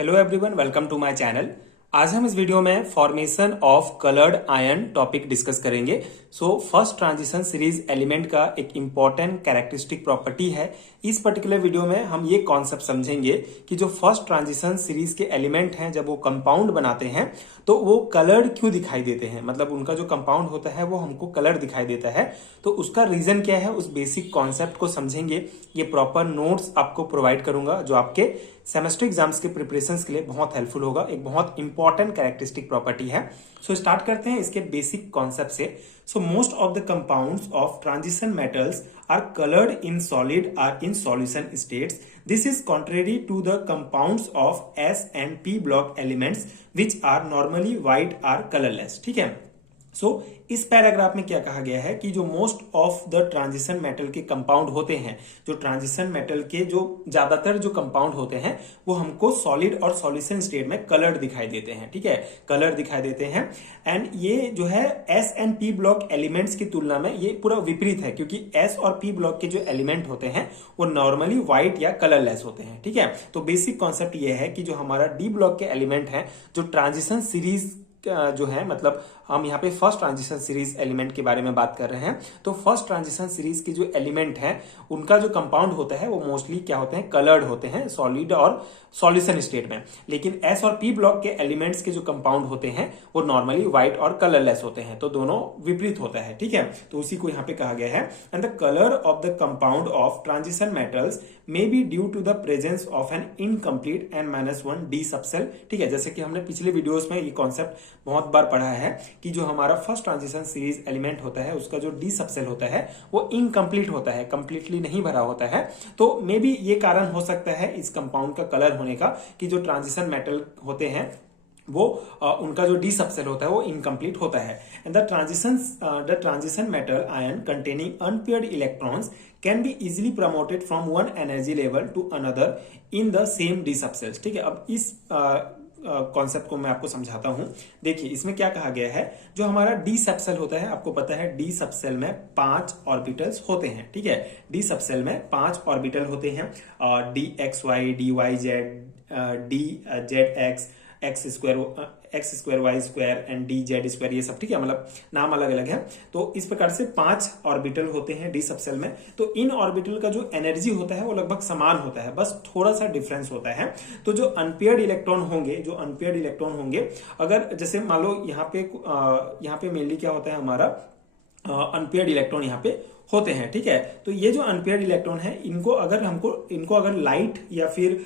Hello everyone, welcome to my channel. आज हम इस वीडियो में formation of coloured ion topic discuss करेंगे। फर्स्ट ट्रांजिशन सीरीज एलिमेंट का एक इंपॉर्टेंट कैरेक्टरिस्टिक प्रॉपर्टी है। इस पर्टिकुलर वीडियो में हम ये कॉन्सेप्ट समझेंगे कि जो फर्स्ट ट्रांजिशन सीरीज के एलिमेंट हैं, जब वो कंपाउंड बनाते हैं तो वो कलर्ड क्यों दिखाई देते हैं, मतलब उनका जो कंपाउंड होता है वो हमको कलर दिखाई देता है। तो उसका रीजन क्या है, उस बेसिक कॉन्सेप्ट को समझेंगे। ये प्रॉपर नोट्स आपको प्रोवाइड करूंगा जो आपके सेमेस्टर एग्जाम्स के प्रिपरेशन के लिए बहुत हेल्पफुल होगा। एक बहुत इंपॉर्टेंट कैरेक्टरिस्टिक प्रॉपर्टी है। स्टार्ट करते हैं इसके बेसिक कॉन्सेप्ट से। Most of the compounds of transition metals are coloured in solid or in solution states. This is contrary to the compounds of S and P block elements which are normally white or colourless. ठीक है। इस paragraph में क्या कहा गया है कि जो most of the transition metal के कंपाउंड होते हैं, जो ट्रांजिशन मेटल के जो ज्यादातर जो कंपाउंड होते हैं वो हमको सॉलिड और सॉल्यूशन स्टेट में कलर्ड दिखाई देते हैं। ठीक है, कलर दिखाई देते हैं। एंड ये जो है S and P block elements की तुलना में ये पूरा विपरीत है, क्योंकि S और P ब्लॉक के जो एलिमेंट होते हैं वो नॉर्मली व्हाइट या कलरलेस होते हैं। ठीक है, तो बेसिक कॉन्सेप्ट ये है कि जो हमारा D ब्लॉक के एलिमेंट है, जो ट्रांजिशन सीरीज जो है, मतलब हम यहाँ पे फर्स्ट ट्रांजिशन सीरीज एलिमेंट के बारे में बात कर रहे हैं। तो फर्स्ट ट्रांजिशन सीरीज के जो एलिमेंट हैं उनका जो कंपाउंड होता है वो मोस्टली क्या होते हैं, कलर्ड होते हैं सॉलिड और सॉल्यूशन स्टेट में। लेकिन S और P ब्लॉक के एलिमेंट्स के जो कंपाउंड होते हैं वो नॉर्मली व्हाइट और कलरलेस होते हैं। तो दोनों विपरीत होता है। ठीक है, तो उसी को यहाँ पे कहा गया है। And the colour of the compound of transition metals may be due to the presence of an incomplete N-1 D subshell. ठीक है, जैसे कि हमने पिछले वीडियोस में ये कॉन्सेप्ट बहुत बार पढ़ा है कि जो हमारा फर्स्ट ट्रांजिशन सीरीज एलिमेंट होता है उसका जो डी सबसेल होता है वो इनकम्प्लीट होता है, कंप्लीटली नहीं भरा होता है। तो मे बी ये कारण हो सकता है इस कंपाउंड का कलर होने का कि जो ट्रांजिशन मेटल होते हैं वो उनका जो डी सबसेल होता है वो इनकम्प्लीट होता है। And the transition metal ion containing unpaired electrons can be easily promoted from one energy level to another in the same D subshells. ठीक है, अब इस कॉन्सेप्ट को मैं आपको समझाता हूं। देखिए इसमें क्या कहा गया है, जो हमारा डी सबसेल होता है, आपको पता है डी सबसेल में 5 ऑर्बिटल्स होते हैं। ठीक है, डी सबसेल में 5 ऑर्बिटल होते हैं, DXY, DYZ, DZX, X square Y square and DZ square, ये सब। ठीक है, मतलब नाम अलग अलग है। तो इस प्रकार से 5 ऑर्बिटल होते हैं डी सबसेल में। तो इन ऑर्बिटल का जो एनर्जी होता है वो लगभग समान होता है, बस थोड़ा सा डिफरेंस होता है। तो जो अनपेयर्ड इलेक्ट्रॉन होंगे, अगर जैसे मान लो यहाँ पे मेनली क्या होता है, हमारा अनपेयर्ड इलेक्ट्रॉन यहाँ पे होते हैं। ठीक है, तो ये जो अनपेयर्ड इलेक्ट्रॉन है इनको अगर लाइट या फिर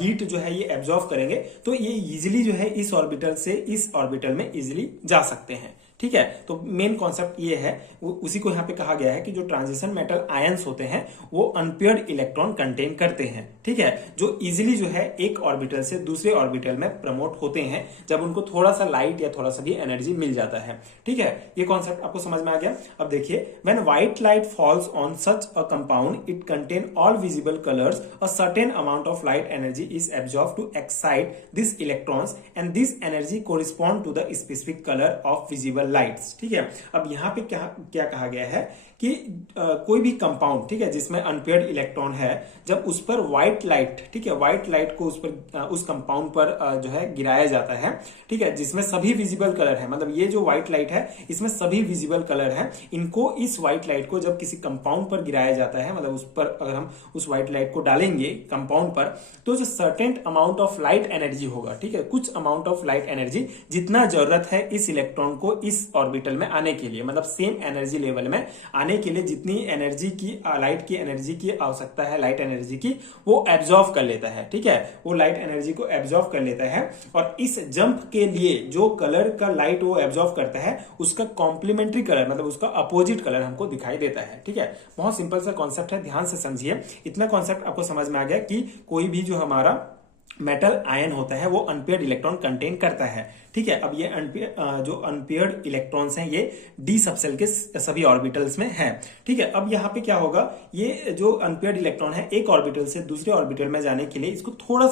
हीट जो है ये एब्जॉर्व करेंगे तो ये इजिली जो है इस ऑर्बिटल से इस ऑर्बिटल में इजिली जा सकते हैं। ठीक है, तो मेन कॉन्सेप्ट ये है, उसी को यहाँ पे कहा गया है कि जो ट्रांजिशन मेटल आयंस होते हैं वो अनपेयर्ड इलेक्ट्रॉन कंटेन करते हैं। ठीक है, जो इजिली जो है एक ऑर्बिटल से दूसरे ऑर्बिटल में प्रमोट होते हैं जब उनको थोड़ा सा लाइट या थोड़ा सा भी एनर्जी मिल जाता है। ठीक है, ये कॉन्सेप्ट आपको समझ में आ गया। अब देखिए, when white light falls on such a compound it contain all visible colours, a certain amount of light energy is absorb to excite this electrons and this energy correspond to the specific colour of visible lights. ठीक है, अब यहाँ पे क्या कहा गया है कि कोई भी कंपाउंड, ठीक है, जिसमें अनपेयर्ड इलेक्ट्रॉन है, जब उस पर व्हाइट लाइट, ठीक है, व्हाइट लाइट को उस कंपाउंड पर जो है गिराया जाता है। ठीक है, जिसमें सभी विजिबल कलर है, मतलब ये जो व्हाइट लाइट है इसमें सभी विजिबल कलर है। इनको, इस व्हाइट लाइट को जब किसी कंपाउंड पर गिराया जाता है, मतलब उस पर अगर हम उस व्हाइट लाइट को डालेंगे कंपाउंड पर, तो जो certain amount of light energy होगा, ठीक है, कुछ अमाउंट ऑफ लाइट एनर्जी जितना जरूरत है इस इलेक्ट्रॉन को इस ऑर्बिटल में आने के लिए, मतलब सेम एनर्जी लेवल में आने के लिए जितनी एनर्जी की, लाइट की एनर्जी की आवश्यकता है, लाइट एनर्जी की, वो एब्जॉर्व कर लेता है। ठीक है, वो लाइट एनर्जी को एब्जॉर्व कर लेता है और इस जंप के लिए जो कलर का लाइट वो एब्जॉर्व करता है उसका कॉम्प्लीमेंट्री कलर, मतलब उसका अपोजिट कलर हमको दिखाई देता है। ठीक है, बहुत सिंपल सा कॉन्सेप्ट है, ध्यान से समझिए। इतना कॉन्सेप्ट आपको समझ में आ गया कि कोई भी जो हमारा मेटल आयन होता है वो अनपेयर्ड इलेक्ट्रॉन कंटेन करता है। ठीक है, अब ये जो अनपेयर्ड इलेक्ट्रॉन्स हैं ये डी सबसेल के सभी ऑर्बिटल्स में हैं। ठीक है, अब यहाँ पे क्या होगा, ये जो अनपेयर्ड इलेक्ट्रॉन है एक ऑर्बिटल से दूसरे ऑर्बिटल में जाने के लिए इसको थोड़ा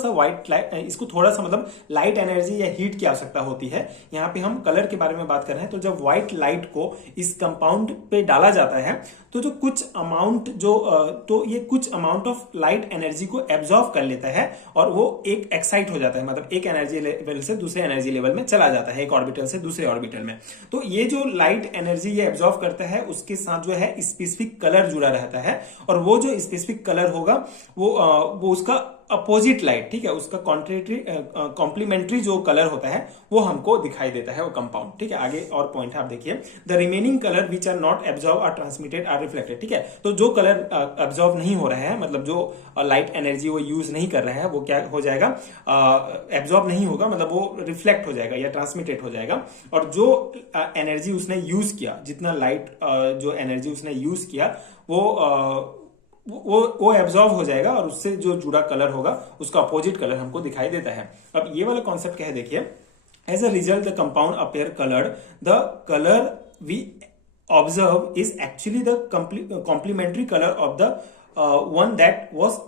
सा मतलब लाइट एनर्जी या हीट की आवश्यकता होती है। यहाँ पे हम कलर के बारे में बात कर रहे हैं, तो जब व्हाइट लाइट को इस कंपाउंड पे डाला जाता है तो जो कुछ अमाउंट तो ये कुछ अमाउंट ऑफ लाइट एनर्जी को एब्जॉर्व कर लेता है और वो एक एक्साइट हो जाता है, मतलब एक एनर्जी लेवल से दूसरे एनर्जी लेवल में चला जाता है, एक ऑर्बिटल से दूसरे ऑर्बिटल में। तो ये जो लाइट एनर्जी ये एब्जॉर्व करता है उसके साथ जो है स्पेसिफिक कलर जुड़ा रहता है, और वो जो स्पेसिफिक कलर होगा वो उसका अपोजिट लाइट, ठीक है, उसका कॉम्प्लीमेंट्री जो कलर होता है वो हमको दिखाई देता है वो कंपाउंड, ठीक है। आगे और पॉइंट है, आप देखिए, the remaining colour which are not absorb or transmitted or reflected, ठीक है। तो जो कलर एब्जॉर्व नहीं हो रहा है, मतलब जो लाइट एनर्जी वो यूज नहीं कर रहा है, वो क्या हो जाएगा, एब्जॉर्ब नहीं होगा, मतलब वो रिफ्लेक्ट हो जाएगा या ट्रांसमिटेड हो जाएगा। और जो एनर्जी उसने यूज किया, जितना लाइट जो एनर्जी उसने यूज किया वो एब्जॉर्ब हो जाएगा, और उससे जो जुड़ा कलर होगा उसका अपोजिट कलर हमको दिखाई देता है। अब ये वाला कॉन्सेप्ट क्या है, देखिए, as a result the compound appear coloured, the colour we observe is actually the complementary colour of the one that was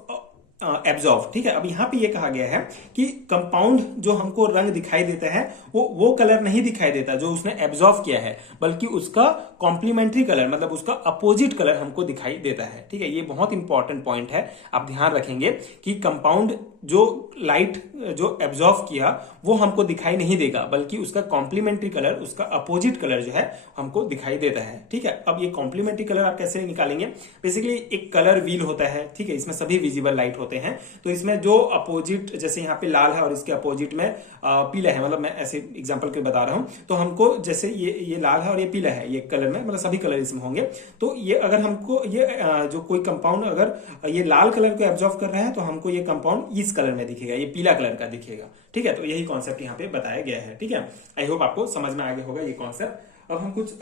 absorb, ठीक है। अब यहां पे ये कहा गया है कि कंपाउंड जो हमको रंग दिखाई देता है वो कलर नहीं दिखाई देता जो उसने एब्जॉर्व किया है, बल्कि उसका कॉम्प्लीमेंट्री कलर, मतलब उसका अपोजिट कलर हमको दिखाई देता है, ठीक है। ये बहुत इंपॉर्टेंट पॉइंट है, आप ध्यान रखेंगे कि कंपाउंड जो लाइट जो एब्जॉर्व किया वो हमको दिखाई नहीं देगा, बल्कि उसका कॉम्प्लीमेंट्री कलर, उसका अपोजिट कलर जो है हमको दिखाई देता है, ठीक है। अब ये कॉम्प्लीमेंट्री कलर आप कैसे निकालेंगे, बेसिकली एक कलर व्हील होता है, ठीक है, इसमें सभी विजिबल लाइट होते हैं। तो इसमें जो अपोजिट, जैसे यहाँ पे लाल है और इसके अपोजिट में पीला है, मतलब मैं ऐसे एग्जांपल के बता रहा हूं, तो हमको जैसे ये लाल है और ये पीला है, ये कलर में, मतलब सभी कलर इसमें होंगे। तो ये अगर हमको ये जो कोई कंपाउंड अगर ये लाल कलर को एब्जॉर्व कर रहा है तो हमको ये कंपाउंड इस कलर में दिखेगा, ये पीला कलर का दिखेगा, ठीक है। तो यही कॉन्सेप्ट यहाँ पे बताया गया है, ठीक है। आई होप आपको समझ में आ गया होगा ये कॉन्सेप्ट। अब हम कुछ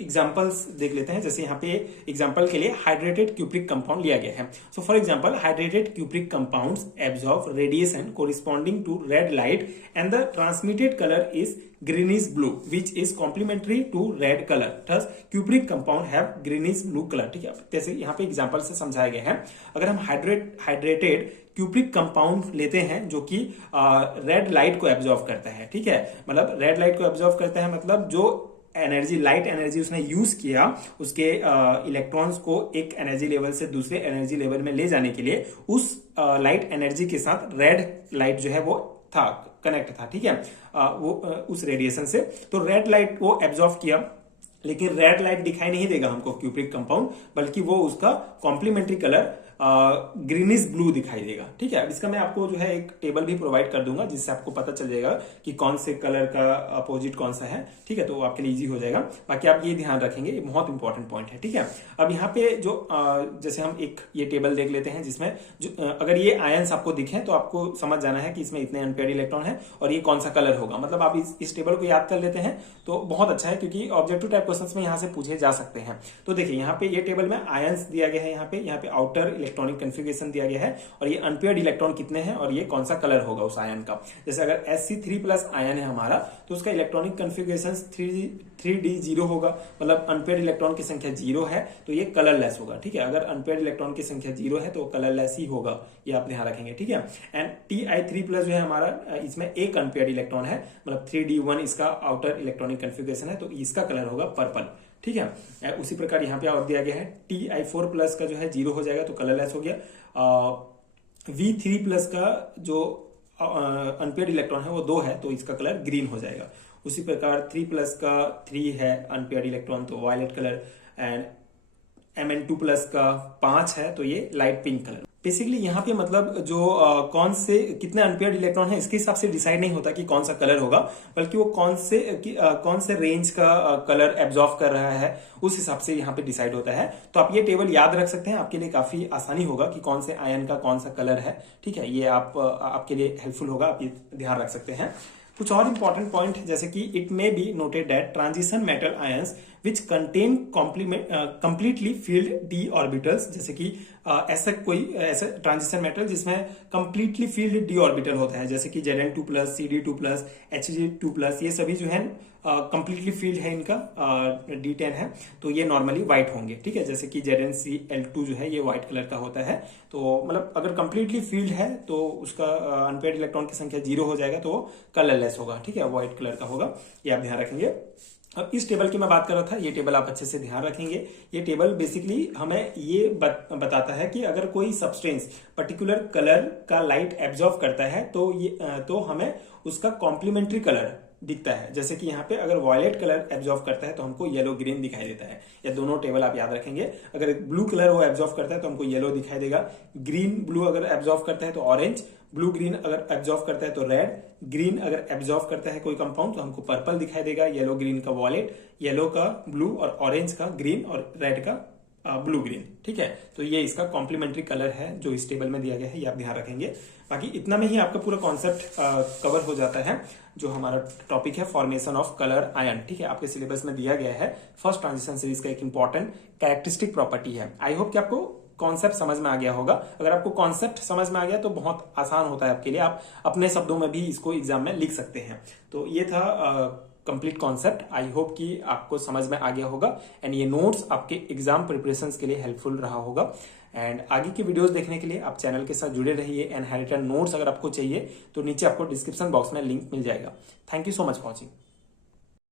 एग्जाम्पल्स देख लेते हैं, जैसे यहाँ पे एग्जाम्पल के लिए हाइड्रेटेड क्यूप्रिक कंपाउंड लिया गया है। So for example, hydrated cupric compounds absorb radiation corresponding to red light and the transmitted colour is greenish blue which is complementary to red color, thus cupric compound have greenish blue color, ठीक है। जैसे यहाँ पे example से समझाया गया है, अगर हम हाइड्रेटेड क्यूप्रिक कंपाउंड लेते हैं जो कि रेड लाइट को एब्जॉर्व करता है, ठीक है, मतलब रेड लाइट को एब्जॉर्व करता है, मतलब जो एनर्जी, लाइट एनर्जी उसने यूज किया, उसके इलेक्ट्रॉन्स को एक एनर्जी लेवल से दूसरे एनर्जी लेवल में ले जाने के लिए उस लाइट एनर्जी के साथ रेड लाइट जो है वो था, कनेक्ट था, ठीक है, वो उस रेडिएशन से। तो रेड लाइट वो एब्जॉर्व किया, लेकिन रेड लाइट दिखाई नहीं देगा हमको क्यूप्रिक कंपाउंड, बल्कि वो उसका कॉम्प्लीमेंट्री कलर ग्रीनिश ब्लू दिखाई देगा, ठीक है। अब इसका मैं आपको जो है एक टेबल भी प्रोवाइड कर दूंगा, जिससे आपको पता चल जाएगा कि कौन से कलर का अपोजिट कौन सा है, ठीक है, तो आपके लिए इजी हो जाएगा। बाकी आप ये ध्यान रखेंगे, ये बहुत इंपॉर्टेंट पॉइंट है, ठीक है। अब यहाँ पे जो जैसे हम एक ये टेबल देख लेते हैं, जिसमें अगर ये आयंस आपको दिखे तो आपको समझ जाना है कि इसमें इतने अनपेयर्ड इलेक्ट्रॉन है और ये कौन सा कलर होगा, मतलब आप इस टेबल को याद कर लेते हैं तो बहुत अच्छा है, क्योंकि ऑब्जेक्टिव टाइप क्वेश्चंस में यहाँ से पूछे जा सकते हैं। तो देखिए यहाँ पे ये टेबल में आयंस दिया गया है, यहाँ पे आउटर इलेक्ट्रॉनिक कन्फिगरेशन दिया गया है, और ये अनपेयर्ड इलेक्ट्रॉन कितने हैं और ये कौन सा कलर होगा उस आयन का। जैसे अगर Sc3+ आयन है हमारा, तो उसका इलेक्ट्रॉनिक कन्फिगरेशन 3d0 होगा, मतलब अनपेयर्ड इलेक्ट्रॉन की संख्या 0 है तो ये कलरलेस होगा, ठीक है। अगर अनपेयर्ड इलेक्ट्रॉन की संख्या 0 है तो कलरलेस ही होगा, ये आप ध्यान रखेंगे, ठीक है। एंड Ti3+ जो है हमारा, इसमें एक अनपेयर्ड इलेक्ट्रॉन है, मतलब 3d1 इसका आउटर इलेक्ट्रॉनिक कन्फिगरेशन है, तो इसका कलर होगा पर्पल, ठीक है। उसी प्रकार यहाँ पे और दिया गया है Ti4+ का जो है 0 हो जाएगा तो कलरलेस हो गया। V3+ का जो अनपेयर्ड इलेक्ट्रॉन है वो 2 है तो इसका कलर ग्रीन हो जाएगा। उसी प्रकार 3+ का 3 है अनपेयर्ड इलेक्ट्रॉन तो वायलेट कलर, एंड Mn2+ का 5 है तो ये लाइट पिंक कलर। बेसिकली यहाँ पे मतलब जो कौन से कितने अनपेयर्ड इलेक्ट्रॉन है इसके हिसाब से डिसाइड नहीं होता कि कौन सा कलर होगा, बल्कि वो कौन से रेंज का कलर एब्जॉर्व कर रहा है उस हिसाब से यहाँ पे डिसाइड होता है। तो आप ये टेबल याद रख सकते हैं, आपके लिए काफी आसानी होगा कि कौन से आयन का कौन सा कलर है, ठीक है। ये आपके लिए हेल्पफुल होगा, आप ये ध्यान रख सकते हैं। कुछ और इंपॉर्टेंट पॉइंट, जैसे कि it may be noted that transition metal ions which contain completely field D orbitals, जैसे कि ऐसा ट्रांजिशन मेटल जिसमें कंप्लीटली फील्ड डी ऑर्बिटल होता है, जैसे कि Zn2+, Cd2+, Hg2+, ये सभी जो है कंप्लीटली फील्ड है, इनका D10 है तो ये नॉर्मली व्हाइट होंगे, ठीक है। जैसे कि ZnCl2 जो है ये व्हाइट कलर का होता है, तो मतलब अगर कंप्लीटली फील्ड है तो उसका अनपेयर्ड इलेक्ट्रॉन की संख्या 0 हो जाएगा तो वो कलरलेस होगा, ठीक है, व्हाइट कलर का होगा, ये आप ध्यान रखेंगे। अब इस टेबल की मैं बात कर रहा था, ये टेबल आप अच्छे से ध्यान रखेंगे। ये टेबल बेसिकली हमें ये बताता है कि अगर कोई सब्सटेंस पर्टिकुलर कलर का लाइट एब्जॉर्व करता है तो तो हमें उसका कॉम्प्लीमेंट्री कलर दिखता है। जैसे कि यहाँ पे अगर वॉयलेट कलर एब्जॉर्व करता है तो हमको येलो ग्रीन दिखाई देता है। या दोनों टेबल आप याद रखेंगे, अगर ब्लू कलर वो एब्जॉर्व करता है तो हमको येलो दिखाई देगा, ग्रीन ब्लू अगर एब्जॉर्व करता है तो ऑरेंज, ब्लू ग्रीन अगर एब्जॉर्व करता है तो रेड, ग्रीन अगर एब्जॉर्व करता है कोई कंपाउंड तो हमको पर्पल दिखाई देगा, येलो ग्रीन का वॉयलेट, येलो का ब्लू और ऑरेंज का ग्रीन और रेड का ब्लू ग्रीन। ठीक है, तो ये इसका कॉम्प्लीमेंट्री कलर है जो इस टेबल में दिया गया है, ये आप ध्यान रखेंगे। बाकी इतना में ही आपका पूरा कॉन्सेप्ट कवर हो जाता है। जो हमारा टॉपिक है फॉर्मेशन ऑफ कलर आयन, ठीक है, आपके सिलेबस में दिया गया है। फर्स्ट ट्रांजिशन सीरीज का एक इंपॉर्टेंट कैरेक्टरिस्टिक प्रॉपर्टी है। आई होप कि आपको कॉन्सेप्ट समझ में आ गया होगा। अगर आपको कॉन्सेप्ट समझ में आ गया तो बहुत आसान होता है आपके लिए, आप अपने शब्दों में भी इसको एग्जाम में लिख सकते हैं। तो ये था कंप्लीट कॉन्सेप्ट। आई होप कि आपको समझ में आ गया होगा एंड ये नोट्स आपके एग्जाम प्रिपरेशन के लिए हेल्पफुल रहा होगा। एंड आगे की वीडियोस देखने के लिए आप चैनल के साथ जुड़े रहिए। एंड इनहेरिटेड नोट्स अगर आपको चाहिए तो नीचे आपको डिस्क्रिप्शन बॉक्स में लिंक मिल जाएगा। Thank you so much for watching.